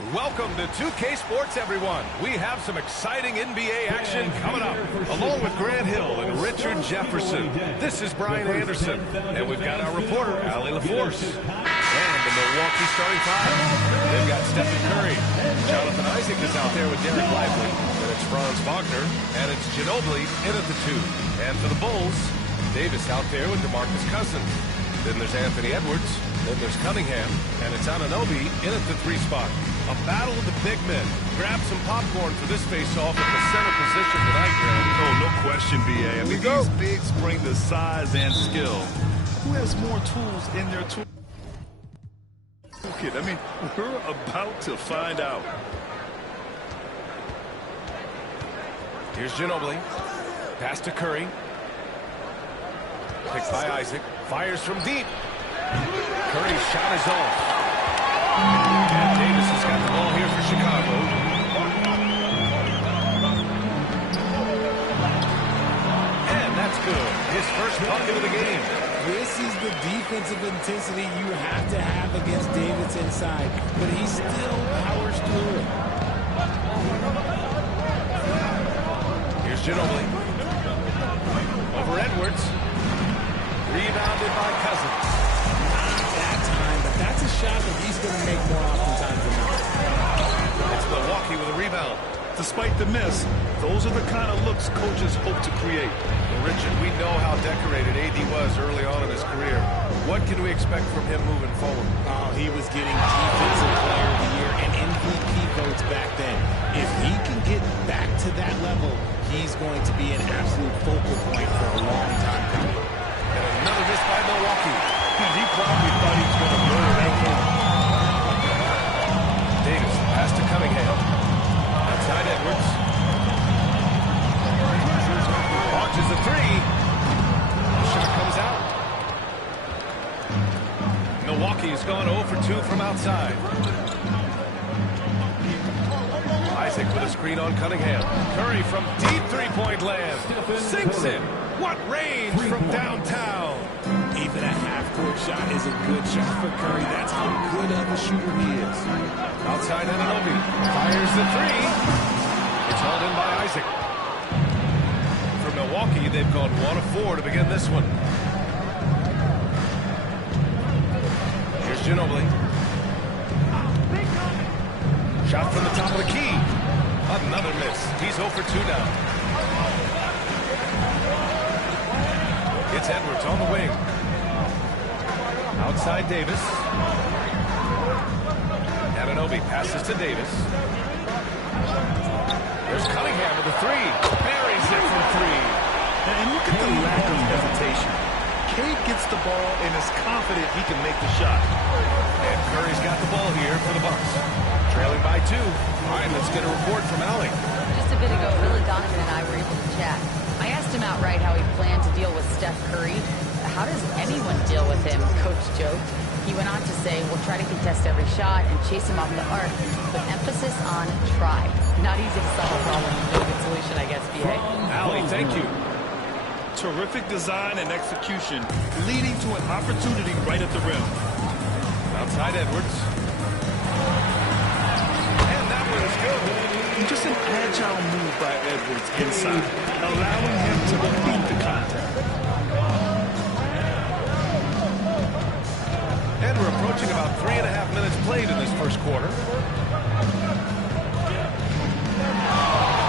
Welcome to 2K Sports, everyone. We have some exciting NBA action coming up. Along with Grant Hill and Richard Jefferson, this is Brian Anderson. And we've got our reporter, Allie LaForce. And the Milwaukee starting five. They've got Stephen Curry. Jonathan Isaac is out there with Derek Lively. Then it's Franz Wagner. And it's Ginobili in at the 2. And for the Bulls, Davis out there with DeMarcus Cousins. Then there's Anthony Edwards. Then there's Cunningham. And it's Anunoby in at the 3 spot. A battle of the big men. Grab some popcorn for this face-off at the center position tonight, Graham. Oh, no question, B.A. I mean, these bigs bring the size and skill. Who has more tools in their toolkit? I mean, we're about to find out. Here's Ginobili. Pass to Curry. Picked by Isaac. Fires from deep. Curry's shot is off. And Davis has got the ball here for Chicago. And that's good. His first bucket of the game. This is the defensive intensity you have to have against Davis inside, but he still powers through it. Here's Ginobili. Over Edwards. Rebounded by Cousins. Not that time, but that's a shot that he's going to make more oftentimes than not. It's Milwaukee with a rebound. Despite the miss, those are the kind of looks coaches hope to create. Well, Richard, we know how decorated AD was early on in his career. What can we expect from him moving forward? Oh, he was getting Defensive Player of the Year and MVP votes back then. If he can get back to that level, he's going to be an absolute focal point for a long time coming. And another miss by Milwaukee. And he probably thought he was going to murder that game. Davis, pass to Cunningham. Outside Edwards. Launches the 3. The shot comes out. Milwaukee has gone 0 for 2 from outside. Isaac with a screen on Cunningham. Curry from deep three-point land. Sinks it. What range from downtown. Even a half-court shot is a good shot for Curry. That's how good of a shooter he is. Outside Anunoby. Fires the 3. It's held in by Isaac. For Milwaukee, they've gone 1 of 4 to begin this one. Here's Ginobili. Shot from the top of the key. Another miss. He's 0 for 2 now. It's Edwards on the wing. Outside Davis. Anunoby passes to Davis. There's Cunningham with the 3. Buries it from 3. And look at the lack of hesitation. Cade gets the ball and is confident he can make the shot. And Curry's got the ball here for the Bucks. Trailing by 2. All right, let's get a report from Allie. Just a bit ago, Billy Donovan and I were able to chat. I asked him outright how he planned to deal with Steph Curry. How does anyone deal with him? Coach joked. He went on to say, we'll try to contest every shot and chase him off the arc, with emphasis on try. Not easy to solve a problem. No good solution, I guess, B.A. Allie, thank you. Terrific design and execution, leading to an opportunity right at the rim. Outside Edwards. And that one is good. Just an agile move by Edwards inside, allowing him to beat the contact. And we're approaching about 3.5 minutes played in this first quarter.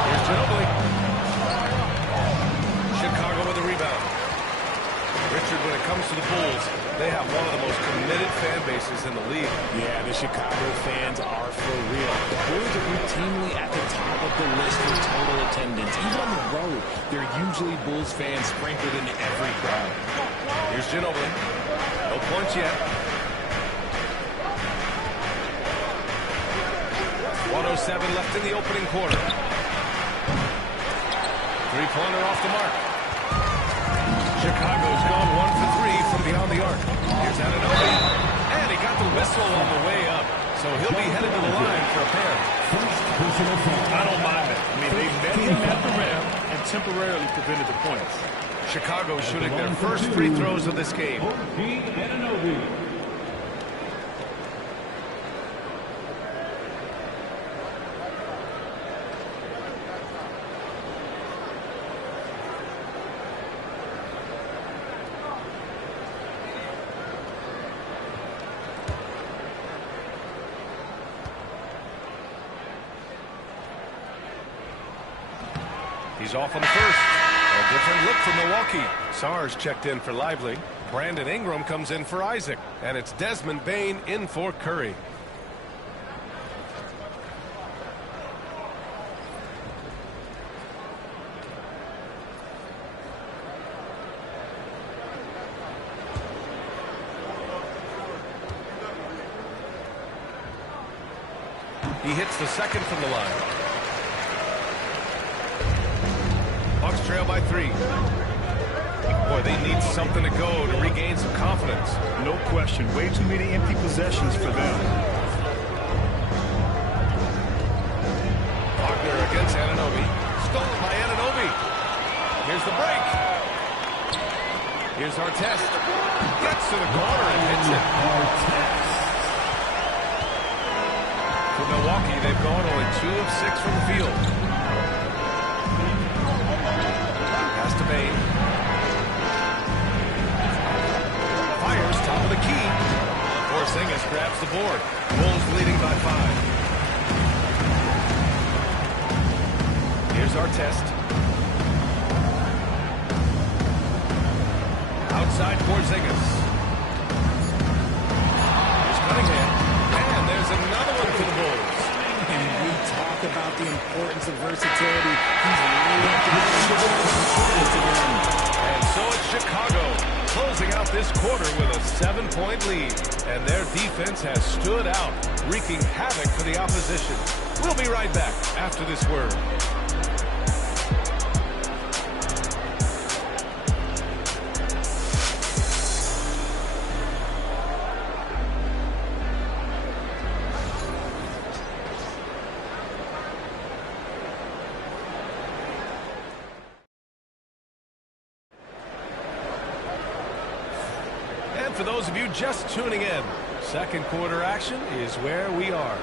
Here's Ginobili. Chicago with a rebound. Richard, when it comes to the Bulls, they have one of the most committed fan bases in the league. Yeah, the Chicago fans are for real. The Bulls are routinely at the top of the list for total attendance. Even on the road, there are usually Bulls fans sprinkled into every crowd. Here's Ginobili. No points yet. 1:07 left in the opening quarter. Three-pointer off the mark. Chicago's gone 1 for 3 from beyond the arc. Here's Anunoby. And he got the whistle on the way up. So he'll be headed to the line for a pair. I don't mind that. I mean, they met him at the rim and temporarily prevented the points. Chicago shooting their first free throws of this game. He's off on the first. A different look for Milwaukee. Sars checked in for Lively. Brandon Ingram comes in for Isaac. And it's Desmond Bain in for Curry. He hits the second from the line. Bucks trail by 3. Boy, they need something to go to regain some confidence. No question. Way too many empty possessions for them. Wagner against Anunoby. Stolen by Anunoby. Here's the break. Here's Artest. Gets to the corner and hits it. For Milwaukee, they've gone only 2 of 6 from the field. Pass to Bain. Fires top of the key. Porzingis grabs the board. Bulls leading by 5. Here's Artest. Outside Porzingis. Here's Cunningham. And there's another one for the Bulls. And we talk about the importance of versatility. He's really And so it's Chicago closing out this quarter with a 7-point lead. And their defense has stood out, wreaking havoc for the opposition. We'll be right back after this word. For those of you just tuning in, second quarter action is where we are.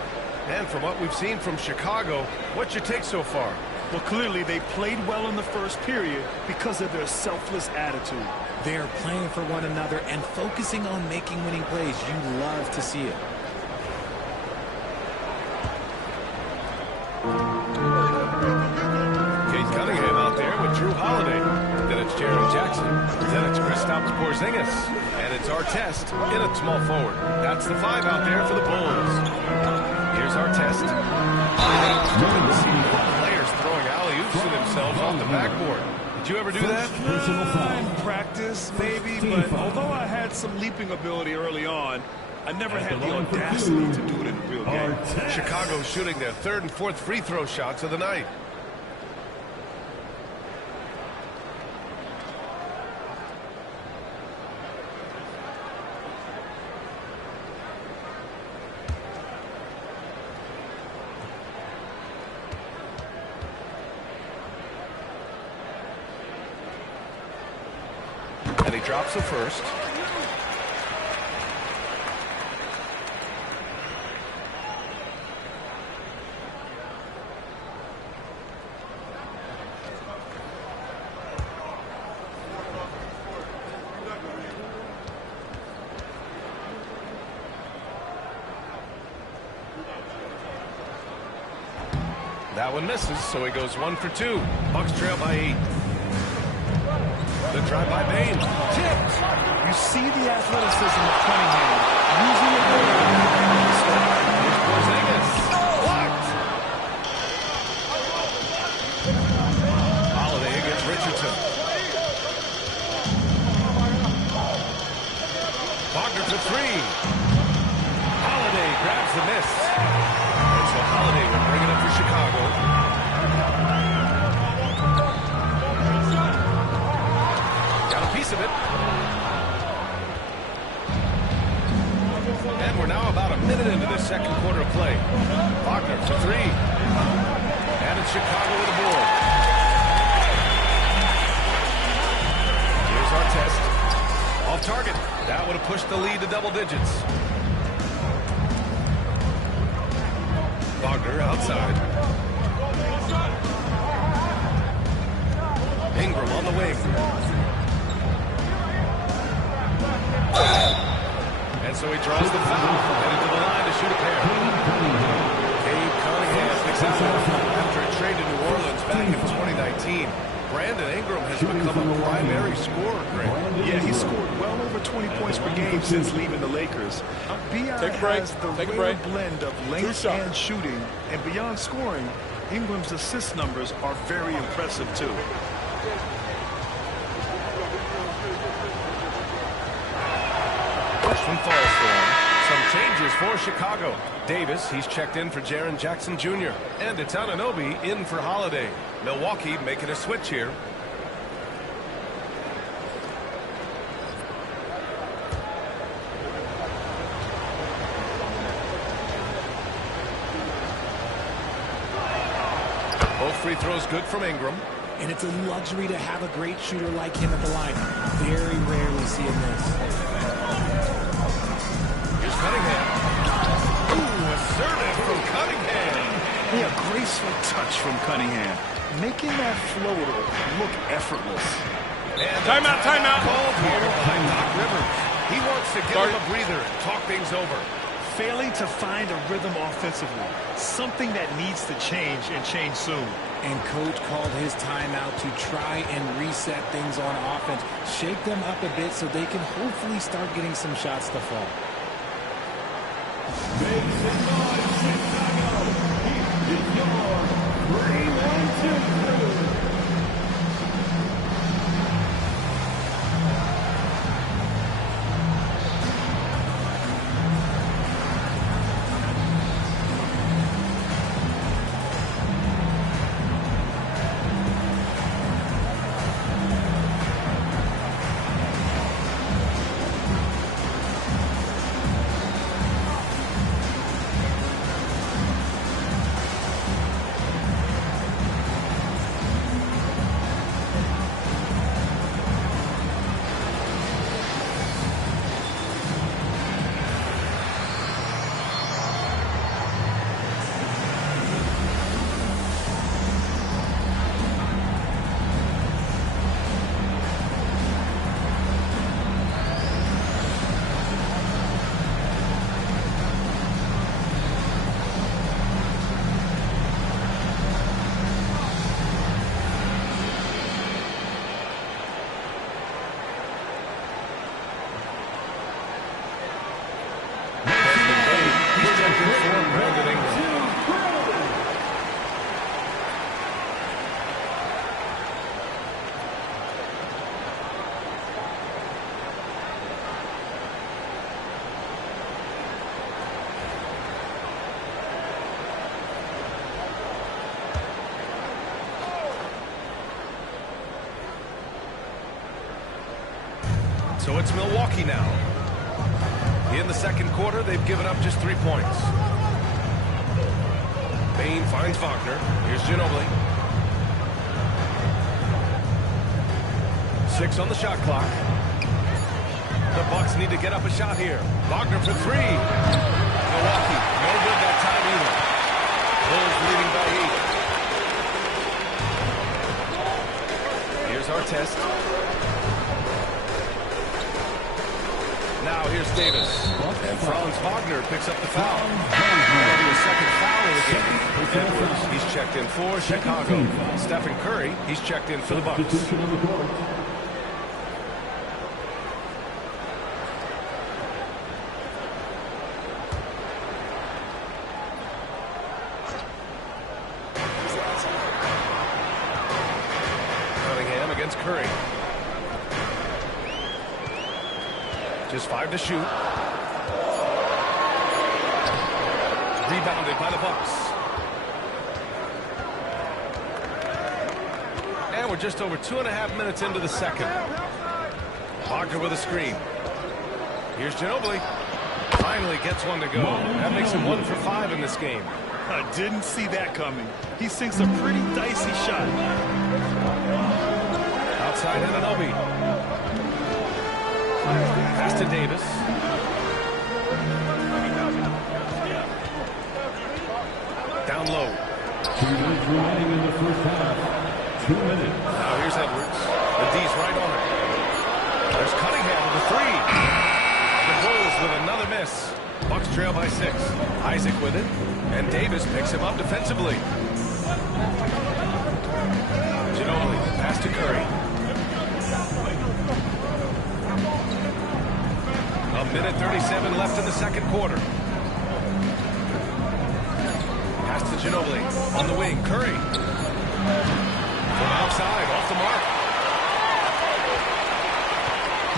And from what we've seen from Chicago, what's your take so far? Well, clearly they played well in the first period because of their selfless attitude. They're playing for one another and focusing on making winning plays. You love to see it. Cade Cunningham out there with Drew Holiday. Then it's Jaren Jackson. Then it's Kristaps Porzingis. And it's Artest in at small forward. That's the 5 out there for the Bulls. Here's Artest. Starting to see more players throwing alley-oops to themselves off the backboard. Did you ever do that? In practice, maybe, but although I had some leaping ability early on, I never had the audacity to do it in a real game. Chicago shooting their 3rd and 4th free throw shots of the night. And he drops the first. That one misses, so he goes 1 for 2. Bucks trail by 8. The drive by Bain. Tipped. You see the athleticism of Cunningham using it. Here's Porzingis. Blocked. Holiday against Richardson. Wagner for 3. Holiday grabs the miss. And so Holiday will bring it up for Chicago. Piece of it. And we're now about a minute into the second quarter of play. Wagner for 3. And it's Chicago with a board. Here's Artest. Off target. That would have pushed the lead to double digits. Wagner outside. Ingram on the wing. And so he draws the foul, headed to the line to shoot a pair. Cade Cunningham picks up after a trade to New Orleans back in 2019. has become a primary scorer, Grant. Yeah, he scored well over 20 points per game since leaving the Lakers. B.I. has the rare blend of length and shooting, and beyond scoring, Ingram's assist numbers are very impressive, too. First one falls for him. Some changes for Chicago. Davis, he's checked in for Jaren Jackson Jr. And it's Anunoby in for Holiday. Milwaukee making a switch here. Both free throws good from Ingram. And it's a luxury to have a great shooter like him at the line. Very rarely see him miss. Here's Cunningham. Ooh, assertive from Cunningham. Yeah, graceful touch from Cunningham, making that floater look effortless. And timeout. Called here by Doc Rivers. He wants to give him a breather and talk things over. Failing to find a rhythm offensively, something that needs to change and change soon. And coach called his timeout to try and reset things on offense, shake them up a bit so they can hopefully start getting some shots to fall. Make some noise, Chicago. Here is your Round15 crew. So it's Milwaukee now. In the second quarter, they've given up just 3 points. Bain finds Wagner. Here's Ginobili. 6 on the shot clock. The Bucks need to get up a shot here. Wagner for 3. Milwaukee, no good that time either. Bulls leading by 8. Here's Artest. Now here's Davis. And Franz Wagner picks up the foul. That'll be a second foul of the game. Edwards, he's checked in for Chicago. Stephen Curry, he's checked in for the Bucks. Cunningham against Curry. Just 5 to shoot. Rebounded by the Bucks. And we're just over 2.5 minutes into the second. Wagner with a screen. Here's Ginobili. Finally gets one to go. That makes him 1 for 5 in this game. I didn't see that coming. He sinks a pretty dicey shot. Outside Anunoby. Pass to Davis. Down low. 2 minutes remaining in the first half. 2 minutes. Now here's Edwards. The D's right on it. There's Cunningham with the 3. The Bulls with another miss. Bucks trail by 6. Isaac with it. And Davis picks him up defensively. Ginobili. Pass to Curry. minute 37 left in the second quarter. Pass to Ginobili. On the wing, Curry. From outside, off the mark.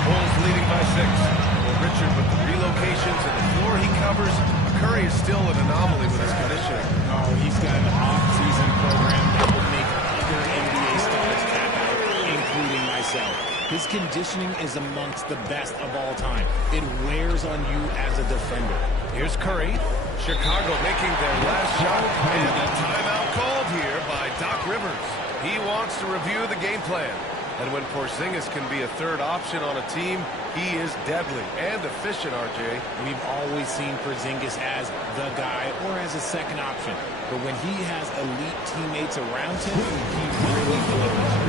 Bulls leading by 6. Well, Richard, with the relocations and the floor he covers, Curry is still an anomaly with his conditioning. Oh, he's got an off-season program that will make other NBA stars tap out, including myself. His conditioning is amongst the best of all time. It wears on you as a defender. Here's Curry. Chicago making their last shot. And a timeout called here by Doc Rivers. He wants to review the game plan. And when Porzingis can be a third option on a team, he is deadly and efficient, RJ. We've always seen Porzingis as the guy or as a second option. But when he has elite teammates around him, he really delivers.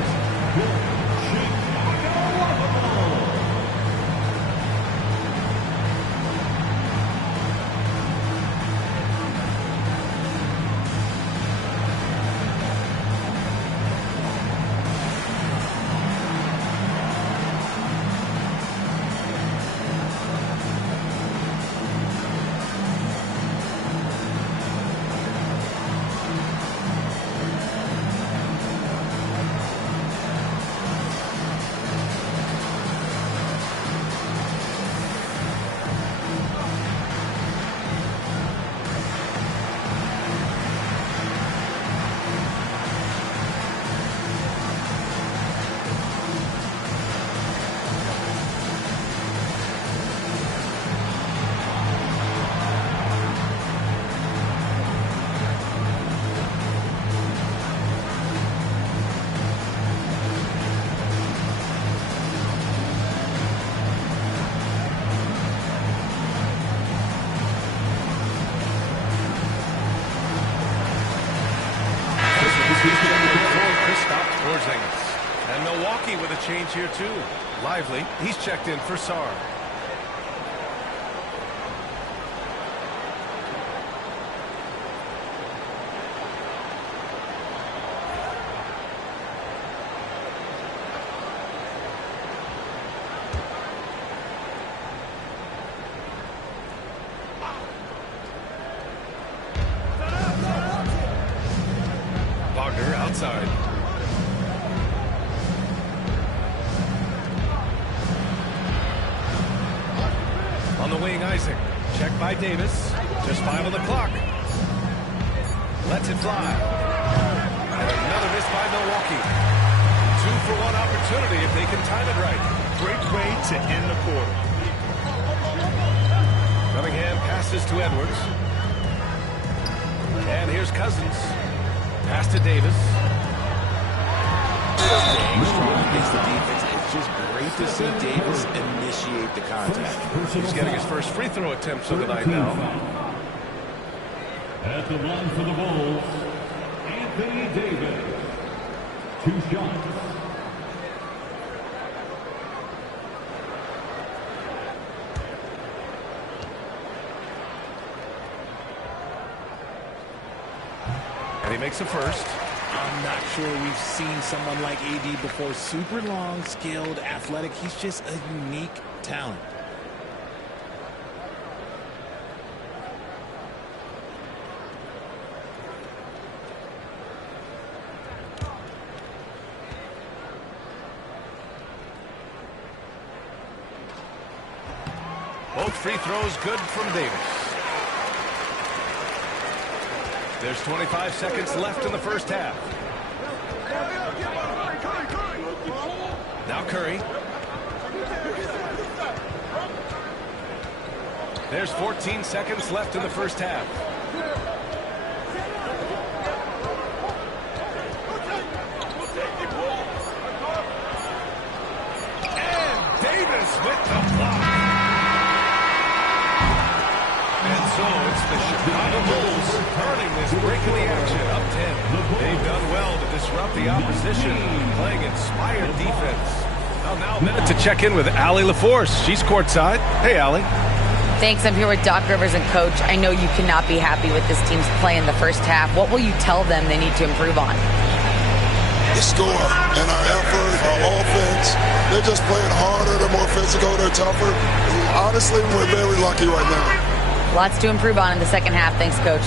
And Milwaukee with a change here too. Lively, he's checked in for Sarr. Wagner outside. On the wing, Isaac. Checked by Davis. Just 5 on the clock. Lets it fly. And another miss by Milwaukee. 2-for-1 opportunity if they can time it right. Great way to end the quarter. Cunningham passes to Edwards. And here's Cousins. Pass to Davis. Staying strong against the defense. It's just great to see Davis initiate the contact. He's getting his first free throw attempts of the night now. At the line for the Bulls, Anthony Davis. 2 shots. And he makes a first. I'm not sure we've seen someone like AD before. Super long, skilled, athletic. He's just a unique talent. Both free throws good from Davis. There's 25 seconds left in the first half. Now Curry. There's 14 seconds left in the first half. And Davis with the block. And so it's the Chicago Bulls turning this breakaway action up 10. They've done well to disrupt the opposition, playing inspired defense. Well, now a minute to check in with Allie LaForce. She's courtside. Hey, Allie. Thanks. I'm here with Doc Rivers and Coach. I know you cannot be happy with this team's play in the first half. What will you tell them they need to improve on? they score. And our effort, our offense, they're just playing harder, they're more physical, they're tougher. Honestly, we're very lucky right now. Lots to improve on in the second half. Thanks, Coach.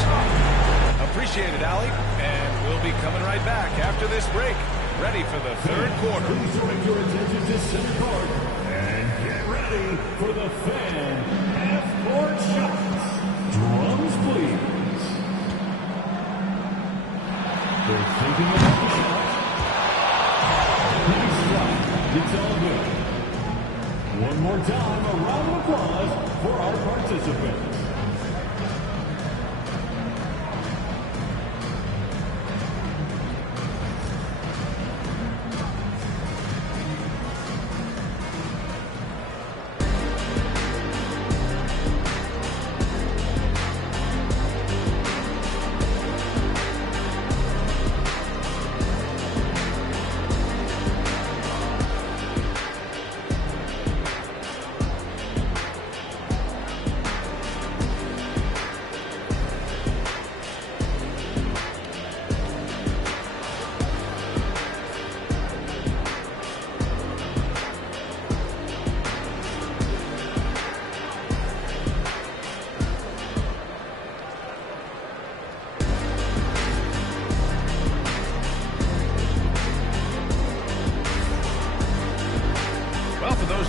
Appreciate it, Allie. And we'll be coming right back after this break. Ready for the third quarter. Please direct your attention to center court and get ready for the fan half-court shots. Drums, please. They're thinking about the shot. Nice shot. It's all good. One more time, a round of applause for our participants.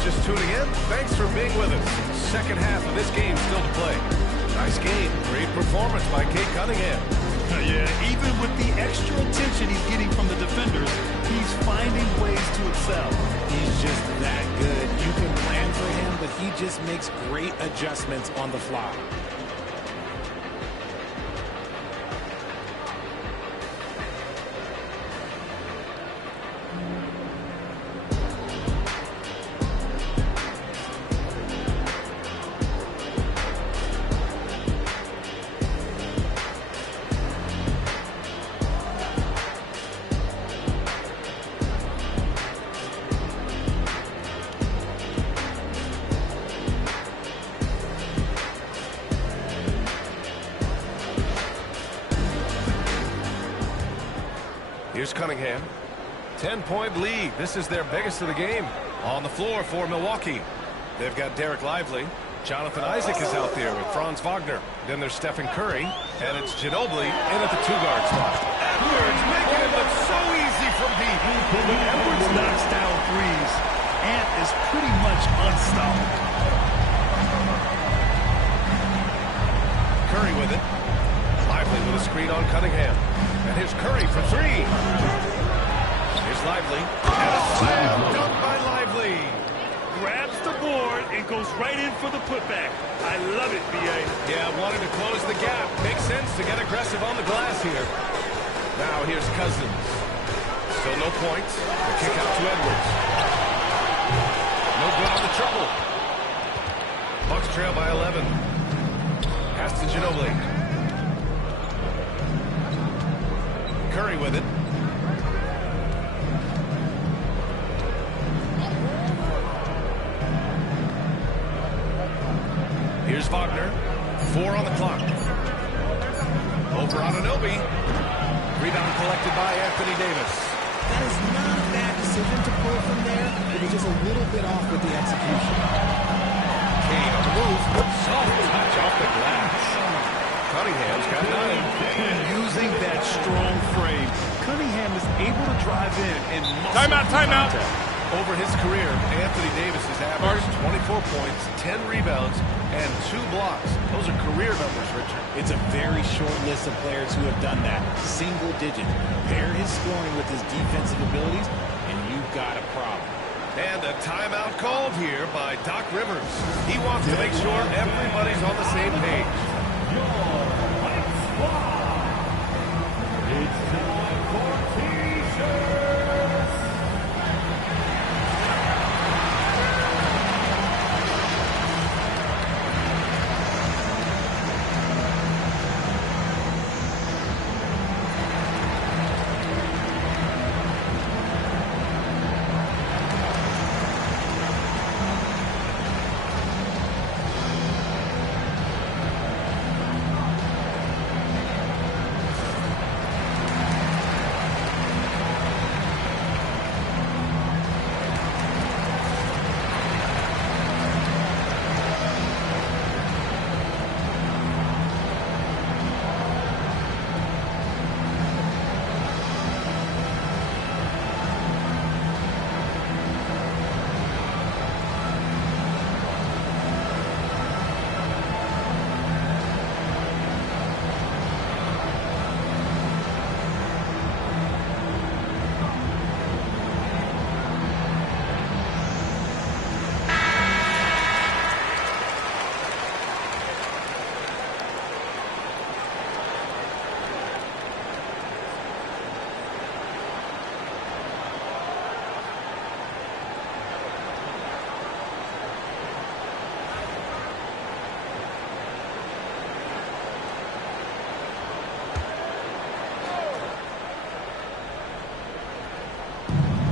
Just tuning in, thanks for being with us. Second half of this game still to play. Nice game, great performance by Cade Cunningham. Yeah, even with the extra attention he's getting from the defenders, he's finding ways to excel. He's just that good. You can plan for him, but he just makes great adjustments on the fly. Here's Cunningham. 10-point lead. This is their biggest of the game. On the floor for Milwaukee. They've got Derek Lively. Jonathan Isaac is out there with Franz Wagner. Then there's Stephen Curry. And it's Ginobili in at the two-guard spot. Edwards making it look so easy from deep. When Edwards knocks down threes, Ant is pretty much unstoppable. Curry with it. Lively with a screen on Cunningham. And here's Curry for three. Here's Lively. And a slam dunk by Lively. Grabs the board and goes right in for the putback. I love it, B.A. Yeah, wanted to close the gap. Makes sense to get aggressive on the glass here. Now here's Cousins. Still no points. The kick out to Edwards. No good on the trouble. Bucks trail by 11. Pass to Ginobili. Curry with it. Here's Wagner. 4 on the clock. Over on Anunoby. Rebound collected by Anthony Davis. That is not a bad decision to pull from there. It was just a little bit off with the execution. Kane on the move. Soft touch off the glass. Cunningham's got 9. Using that strong frame, Cunningham is able to drive in and Timeout. Over his career, Anthony Davis has averaged 24 points, 10 rebounds, and 2 blocks. Those are career numbers, Richard. It's a very short list of players who have done that. Single digit. Pair his scoring with his defensive abilities, and you've got a problem. And a timeout called here by Doc Rivers. He wants to make sure everybody's on the same page. It's time for T-shirts.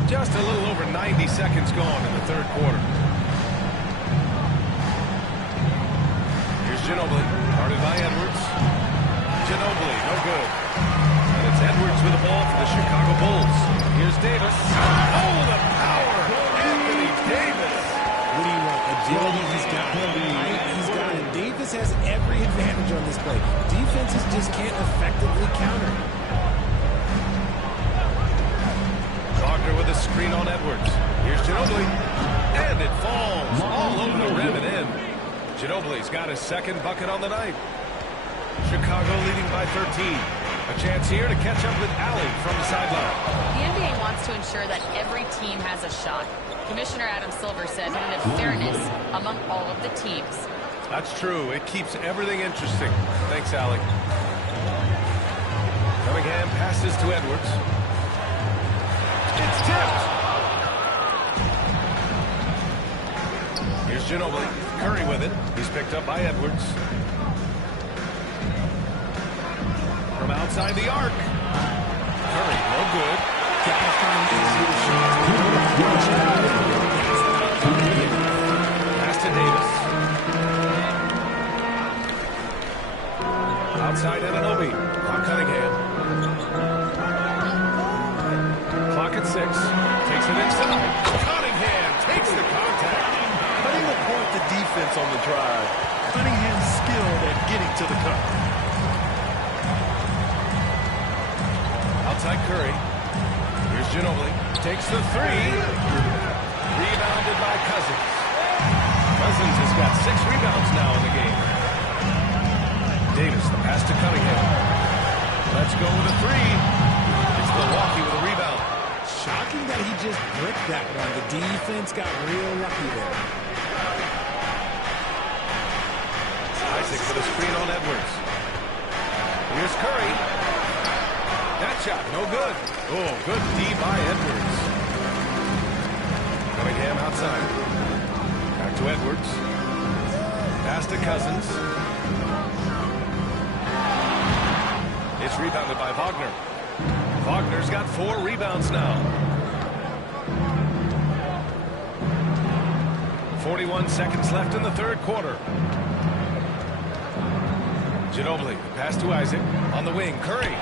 Just a little over 90 seconds gone in the third quarter. Here's Ginobili, guarded by Edwards. Ginobili, no good. And it's Edwards with the ball for the Chicago Bulls. Here's Davis. Oh, the power! Anthony Davis! What do you want? Agility, he's got it. Height, he's got it. Davis has every advantage on this play. Defenses just can't effectively counter him. Wagner with a screen on Edwards. Here's Ginobili. And it falls all over the rim and in. Ginobili's got his second bucket on the night. Chicago leading by 13. A chance here to catch up with Allie from the sideline. The NBA wants to ensure that every team has a shot. Commissioner Adam Silver said we need fairness among all of the teams. That's true. It keeps everything interesting. Thanks, Allie. Cunningham passes to Edwards. It's tipped. Here's Ginobili. Curry with it. He's picked up by Edwards. From outside the arc. Curry, no good. Pass to Davis. Outside Anunoby. Now Cunningham. Clock at 6. Takes it inside. Cunningham takes the contact. Cutting apart the defense on the drive. Cunningham's skilled at getting to the cup. Outside Curry. Here's Ginobili. Takes the 3. Rebounded by Cousins. Cousins has got 6 rebounds now in the game. Davis, the pass to Cunningham. Let's go with a 3. It's Milwaukee with a rebound. Shocking that he just bricked that one. The defense got real lucky there. Isaac with a screen on Edwards. Here's Curry. That shot, no good. Oh, good D by Edwards. Cunningham outside. Back to Edwards. Pass to Cousins. It's rebounded by Wagner. Wagner's got 4 rebounds now. 41 seconds left in the third quarter. Ginobili, pass to Isaac. On the wing, Curry.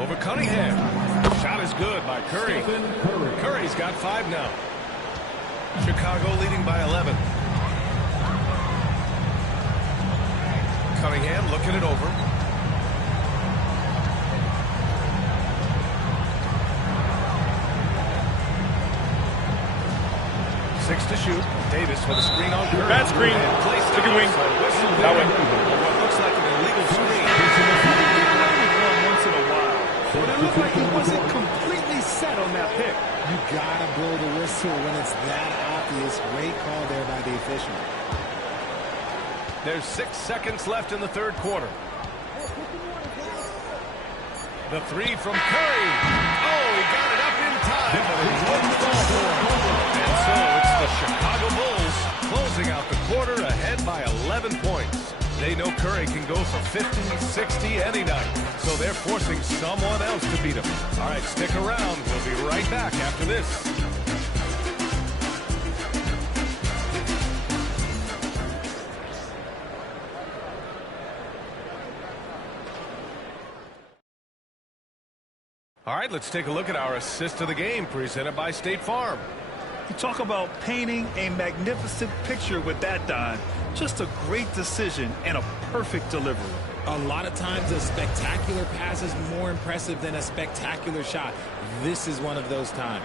Over Cunningham. Shot is good by Curry. Curry's got 5 now. Chicago leading by 11. Cunningham looking it over. Six to shoot. Davis with a screen on Curry. Bad screen. Took a wing. That way. What looks like an illegal screen. Once in a while. But it looked like he wasn't completely set on that pick. You gotta blow the whistle when it's that obvious. Great call there by the official. There's 6 seconds left in the third quarter. The 3 from Curry. Oh, he got it up in time, but it wouldn't fall for him. And so it's the Chicago Bulls closing out the quarter ahead by 11 points. They know Curry can go for 50, 60 any night, so they're forcing someone else to beat him. All right, stick around. We'll be right back after this. All right, let's take a look at our assist of the game presented by State Farm. You talk about painting a magnificent picture with that dive. Just a great decision and a perfect delivery. A lot of times a spectacular pass is more impressive than a spectacular shot. This is one of those times.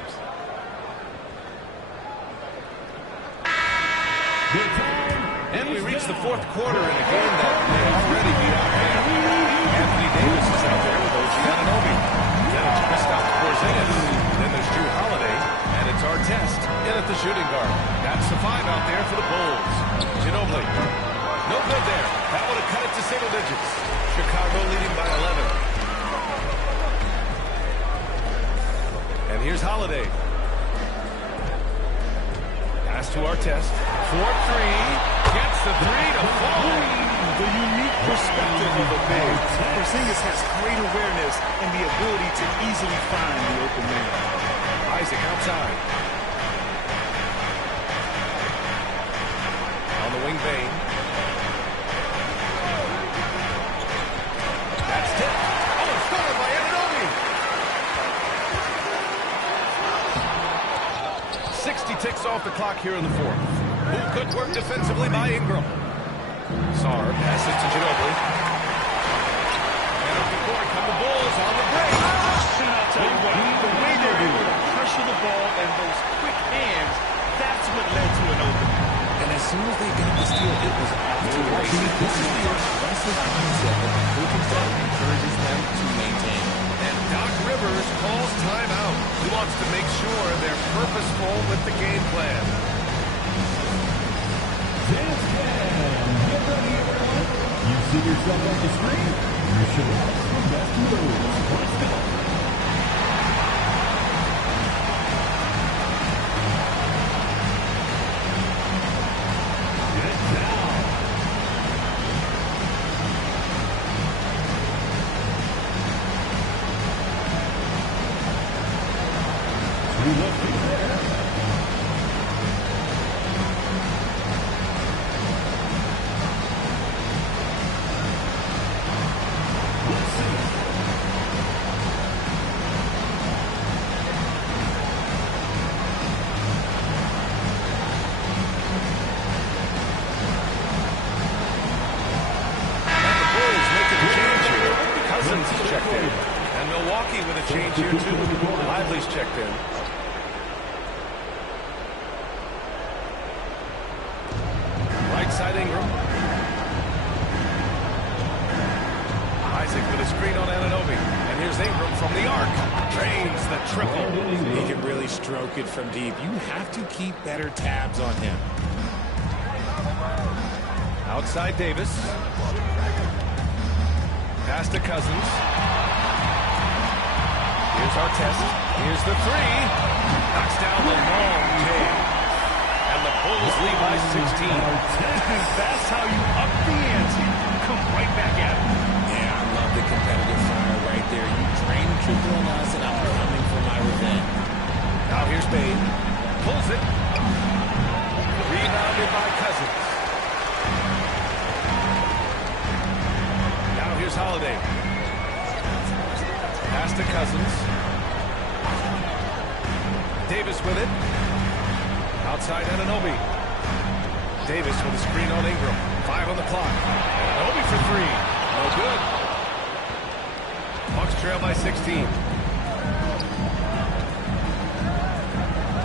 And we reach the fourth quarter in a game that may already be out of hand. Anthony Davis is out there with OG Anunoby. Then it's Kristaps Porzingis. Then there's Drew Holiday. And it's Artest in at the shooting guard. That's the 5 out there for the Bulls. Ginobili. No good there. That would have cut it to single digits. Chicago leading by 11. And here's Holiday. Pass to Artest. 4-3. Gets the 3 to fall. The unique perspective of a big, Porzingis has great awareness and the ability to easily find the open man. Isaac outside. On the wing, Bane. That's tipped. Oh, stolen by Anunoby. 60 ticks off the clock here in the fourth. Who could work defensively by Ingram. Sarr passes to Ginobili. And up the court come the Bulls on the break. And I'll tell you what, the way they're able to pressure the ball and those quick hands, that's what led to an opening. And as soon as they got the steal, it was off to the races. This is the aggressive mindset that the coaching staff encourages them to maintain. And Doc Rivers calls timeout. He wants to make sure they're purposeful with the game plan. Dance Cam, get ready, everyone. You see yourself on the screen. You show us the best moves. Let's go. Get down. We look there. Checked in. And Milwaukee with a change here too. Lively's checked in. Right side Ingram. Isaac with a screen on Anunoby. And here's Ingram from the arc. Drains the triple. He can really stroke it from deep. You have to keep better tabs on him. Outside Davis. Pass to Cousins. Here's our test. Here's the three. Knocks down the long take. And the Bulls lead by 16. That's how you up the ante. Come right back at it. Yeah, I love the competitive fire right there. You drain triple on us, and I'm coming for my revenge. Now here's Bane. Pulls it. Rebounded by Cousins. Now here's Holiday. Pass to Cousins. Davis with it. Outside Anunoby. Davis with a screen on Ingram. 5 on the clock. Anunoby for 3. No good. Bucks trail by 16.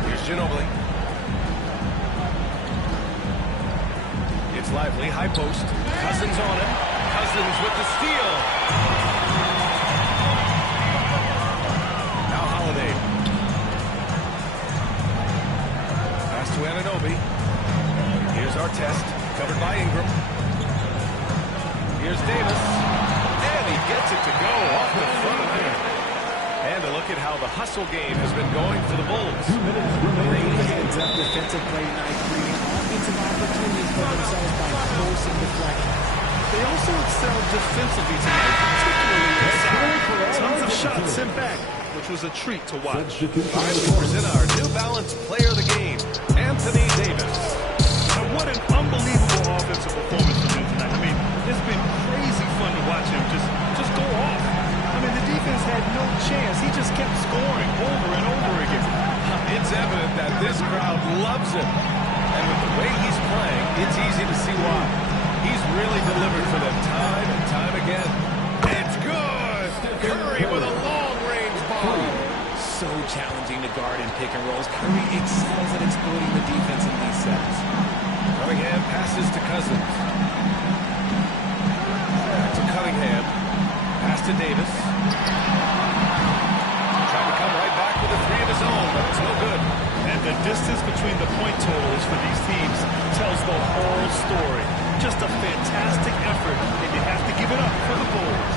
Here's Ginobili. It's Lively. High post. Cousins on him. Cousins with the steal. Now Holiday. Pass to Anunoby. Here's our test. Covered by Ingram. Here's Davis. And he gets it to go off the front of it. And a look at how the hustle game has been going for the Bulls. Great heads-up defensive play night, creating offensive opportunities for themselves by forcing deflections. They also excelled defensively tonight, particularly inside. Tons of shots sent back, which was a treat to watch. Time to present our New Balance player of the game, Anthony Davis. And what an unbelievable offensive performance from him tonight. I mean, it's been crazy fun to watch him just go off. I mean, the defense had no chance. He just kept scoring over and over again. It's evident that this crowd loves him. And with the way he's playing, it's easy to see why. He's really delivered for them time and time again. It's good! Curry with a long-range bomb. So challenging to guard in pick and rolls. Curry excels at exploiting the defense in these sets. Cunningham passes to Cousins. Back to Cunningham. Pass to Davis. Trying to come right back with a three of his own, but it's no good. And the distance between the point totals for these teams tells the whole story. Just a fantastic effort, and you have to give it up for the Bulls.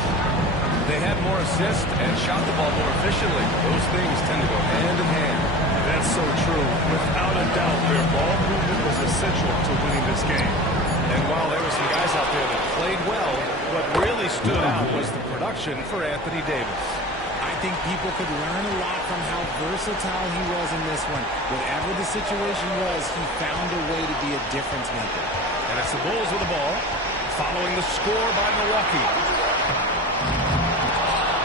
They had more assists and shot the ball more efficiently. Those things tend to go hand in hand. That's so true. Without a doubt, their ball movement was essential to winning this game. And while there were some guys out there that played well, stood out was the production for Anthony Davis. I think people could learn a lot from how versatile he was in this one. Whatever the situation was, he found a way to be a difference maker. And it's the Bulls with the ball, following the score by Milwaukee.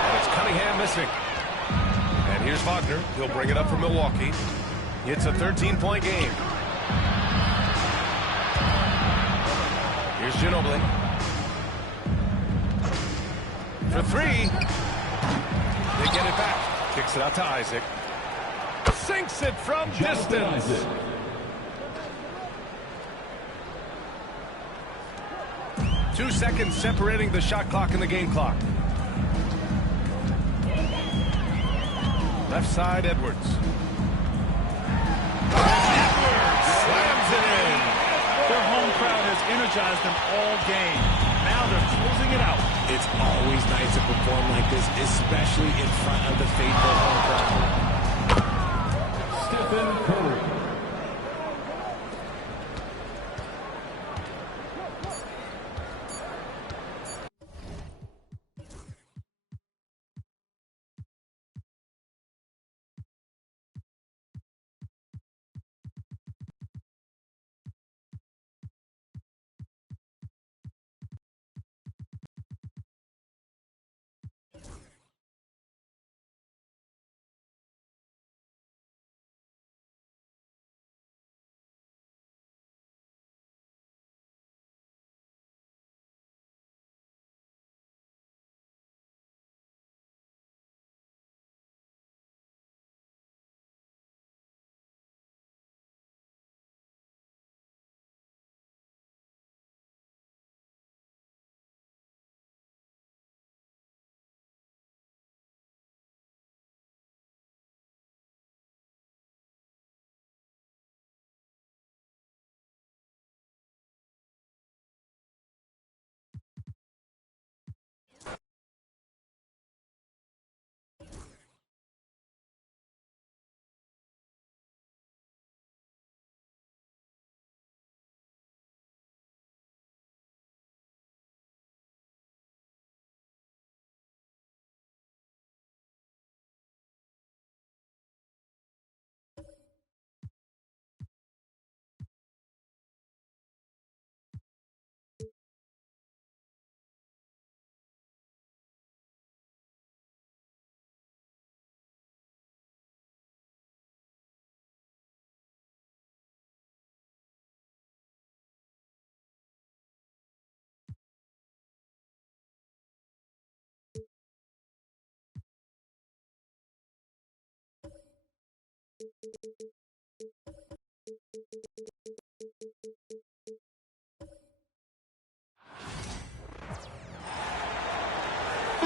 And it's Cunningham missing. And here's Wagner. He'll bring it up for Milwaukee. It's a 13-point game. Here's Ginobili. For three. They get it back. Kicks it out to Isaac. Sinks it from distance. 2 seconds separating the shot clock and the game clock. Left side, Edwards. Edwards slams it in. Their home crowd has energized them all game. Now they're closing it out. It's always nice to perform like this, especially in front of the faithful home crowd. Stephen Curry.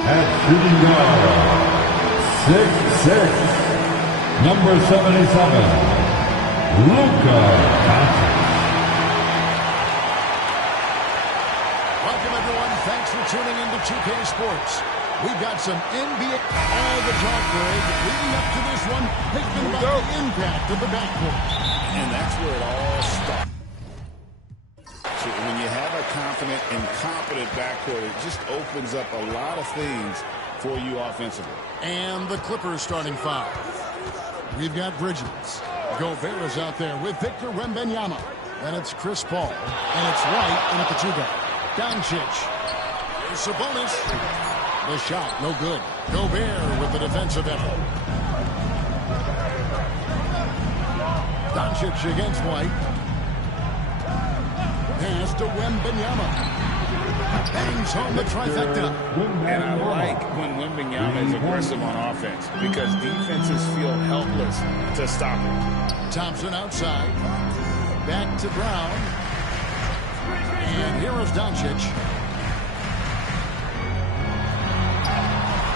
At shooting guard, 6'6", number 77, Luka Doncic. Welcome, everyone. Thanks for tuning into 2K Sports. We've got some NBA. All the talk, Greg, leading up to this one has been about the impact of the backcourt. And that's where it all starts. So when you have a confident and competent backcourt, it just opens up a lot of things for you offensively. And the Clippers starting five. We've got Bridges. Gobert is out there with Victor Wembanyama. And it's Chris Paul. And it's White in at the two-guard. Doncic. Here's Sabonis. The shot, no good. Gobert with the defensive effort. Doncic against White. Pass to Wembanyama. Bangs home the trifecta. And I like when Wembanyama is aggressive on offense because defenses feel helpless to stop him. Thompson outside. Back to Brown. And here is Doncic.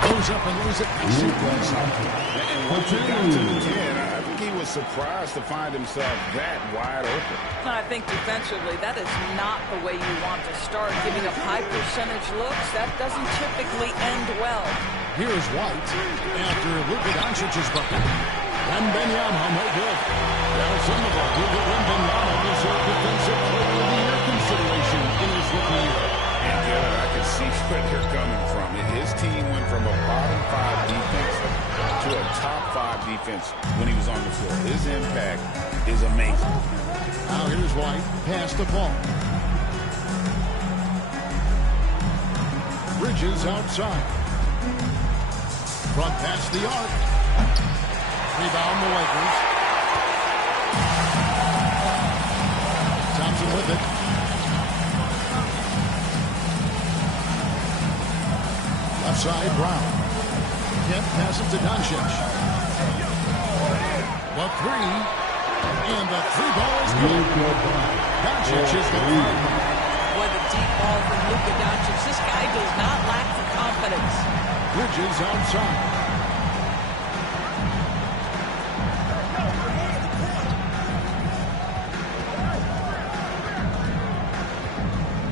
Goes up and lays it. And once he got to the 10, I think he was surprised to find himself that wide open. I think defensively, that is not the way you want to start. Giving up high percentage looks, that doesn't typically end well. Here's White after Luka Doncic's bucket. Wembanyama, no good. Well, some of our Luka Wembanyama deserve defensive player of the year consideration in his rookie year. And I can see where they're going. defense when he was on the floor. His impact is amazing. Now here's White. Pass the ball. Bridges outside. Front past the arc. Rebound the Lakers. Thompson with it. Left side, Brown. Kemp passes to Doncic. The three. And the three ball is good. Doncic is the lead. Boy, the deep ball from Luka Doncic. This guy does not lack the confidence. Bridges outside.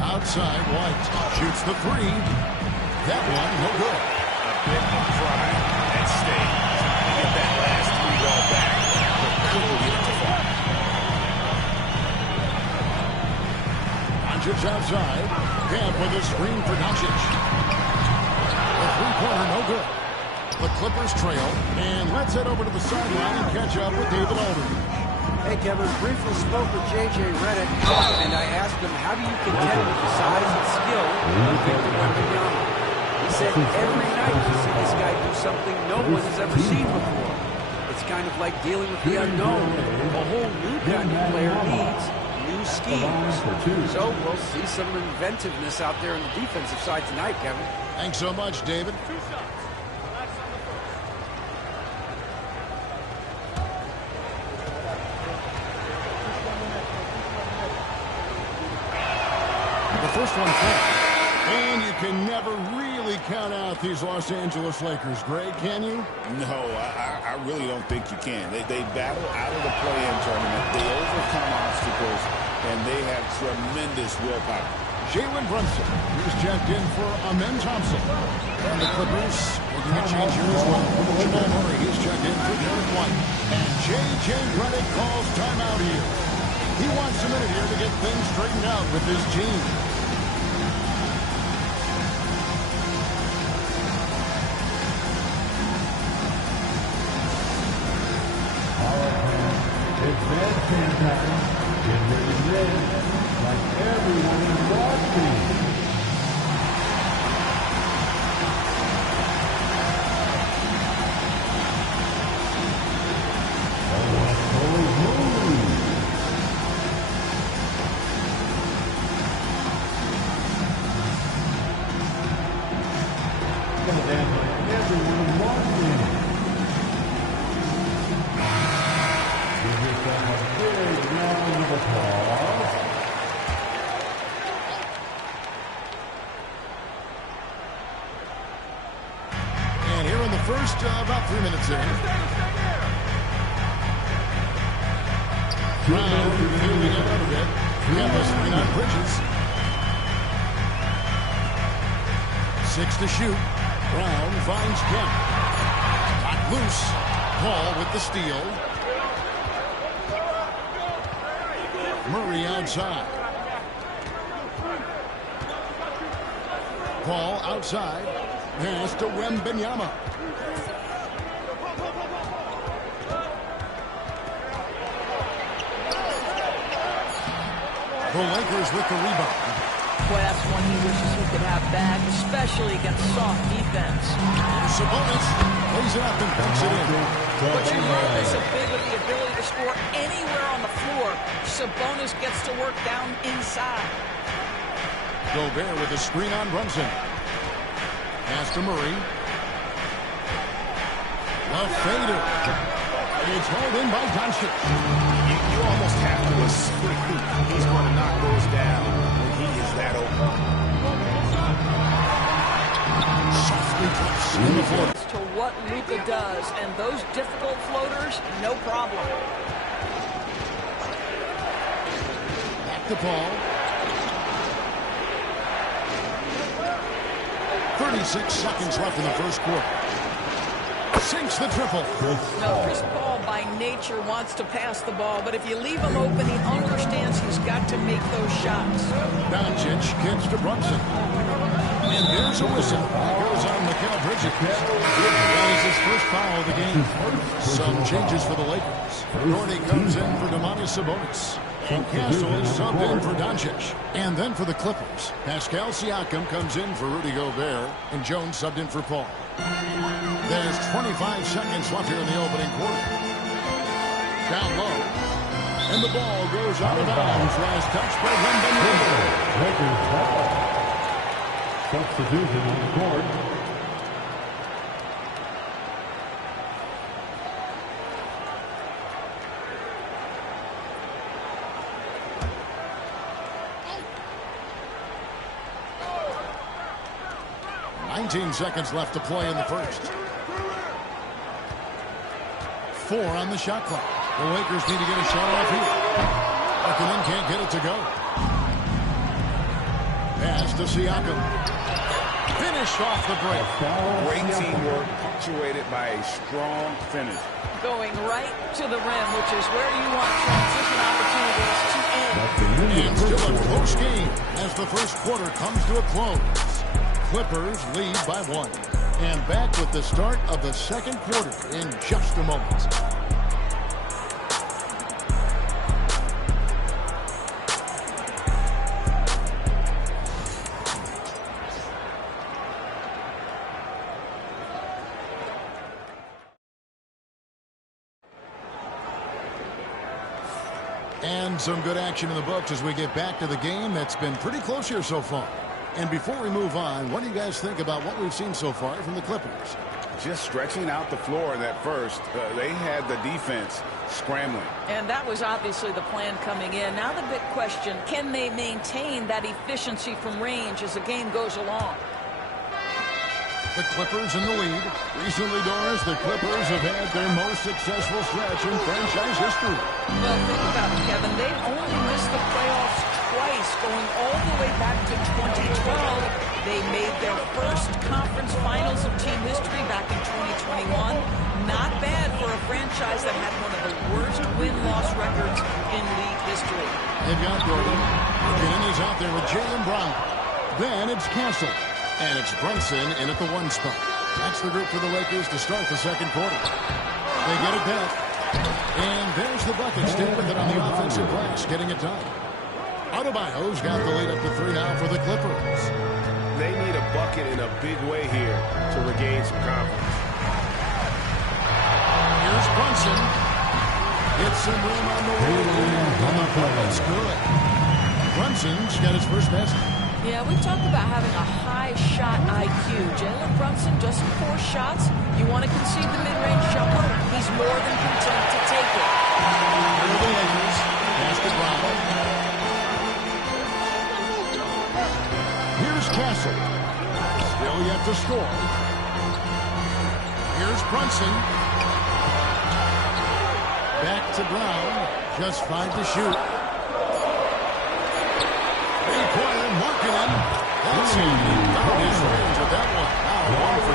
Outside, White shoots the three. That one, no good. A bit of pride at stake. Trying to get that last three ball back, but couldn't get it to fall. Doncic outside. Camp with a screen for Doncic. The three-pointer, no good. The Clippers trail, and let's head over to the sideline and catch up with David Aldridge. Hey, Kevin, briefly spoke with J.J. Redick, and I asked him, how do you contend with the size and skill of Victor Wembanyama? He said, every night you see this guy do something no one has ever seen before. It's kind of like dealing with the unknown. A whole new kind of player needs new schemes. So we'll see some inventiveness out there on the defensive side tonight, Kevin. Thanks so much, David. First one falls. And you can never really count out these Los Angeles Lakers, Greg, can you? No, I really don't think you can. They battle out of the play-in tournament. They overcome obstacles, and they have tremendous willpower. Jalen Brunson, who's checked in for Amen Thompson. And the Clippers making a change here as well. Jamal Murray, he's checked in for Derek White. And J.J. Redick calls timeout here. He wants a minute here to get things straightened out with his team. It's bad Sandpaper. Get ready to live like everyone is watching. About 3 minutes in. Brown fielding it out of it. Campus 3-9 Bridges. 6 to shoot. Brown finds Kemp. Got loose. Paul with the steal. Murray outside. Paul outside. Pass to Wembanyama. The Lakers with the rebound. Boy, that's one he wishes he could have back, especially against soft defense. Sabonis plays it up and banks it in. But you know this is big with the ability to score anywhere on the floor. Sabonis gets to work down inside. Gobert with a screen on Brunson. Pass to Murray. The fader. It's hauled in by Doncic. You almost have to assume he's going to knock those down when he is that open. Softly drops in the floor. To what Luka does, and those difficult floaters, no problem. Back to Paul. 36 seconds left in the first quarter. sinks the triple. No, Chris Paul by nature wants to pass the ball, but if you leave him open, he understands he's got to make those shots. Doncic kicks to Brunson. And there's a whistle. It goes on Mikal Bridges. That is his first foul of the game. Some changes for the Lakers. Gordy comes in for Domantas Sabonis. And Castle is subbed in for Doncic. And then for the Clippers, Pascal Siakam comes in for Rudy Gobert. And Jones subbed in for Paul. There's 25 seconds left here in the opening quarter. Down low. And the ball goes out of bounds. Last touch by Wembanyama. Lakers ball. Substitution on the court. Seconds left to play in the first. 4 on the shot clock. The Lakers need to get a shot off here. Markkanen can't get it to go. Pass to Siakam. Finished off the break. Great teamwork punctuated by a strong finish. Going right to the rim, which is where you want transition opportunities to end. And still a close game as the first quarter comes to a close. Clippers lead by 1. And back with the start of the second quarter in just a moment. And some good action in the books as we get back to the game that's been pretty close here so far. And before we move on, what do you guys think about what we've seen so far from the Clippers? Just stretching out the floor in that first. They had the defense scrambling. And that was obviously the plan coming in. Now the big question, can they maintain that efficiency from range as the game goes along? The Clippers in the lead. Recently, Doris, the Clippers have had their most successful stretch in franchise history. Well, think about it, Kevin. They've only missed the playoffs twice, going all the way back to 2012. They made their first conference finals of team history back in 2021. Not bad for a franchise that had one of the worst win-loss records in league history. They've got Gordon. Again, is out there with Jaylen Brown. Then it's Castle. And it's Brunson in at the 1 spot. That's the group for the Lakers to start the second quarter. They get it back. And there's the bucket. Stay with it on the offensive glass, getting it done. Adebayo's got the lead up to 3 now for the Clippers. They need a bucket in a big way here to regain some confidence. Here's Brunson. Gets some room on the way. And the bucket's good. Brunson's got his first basket. Yeah, we talk about having a high shot IQ. Jalen Brunson, just 4 shots. You want to concede the mid-range jumper? He's more than content to take it. Here are the Lakers. Pass to Brown. Here's Castle. Still yet to score. Here's Brunson. Back to Brown. Just 5 to shoot. Markkanen. That's it. He found his range with that one. Now 1 for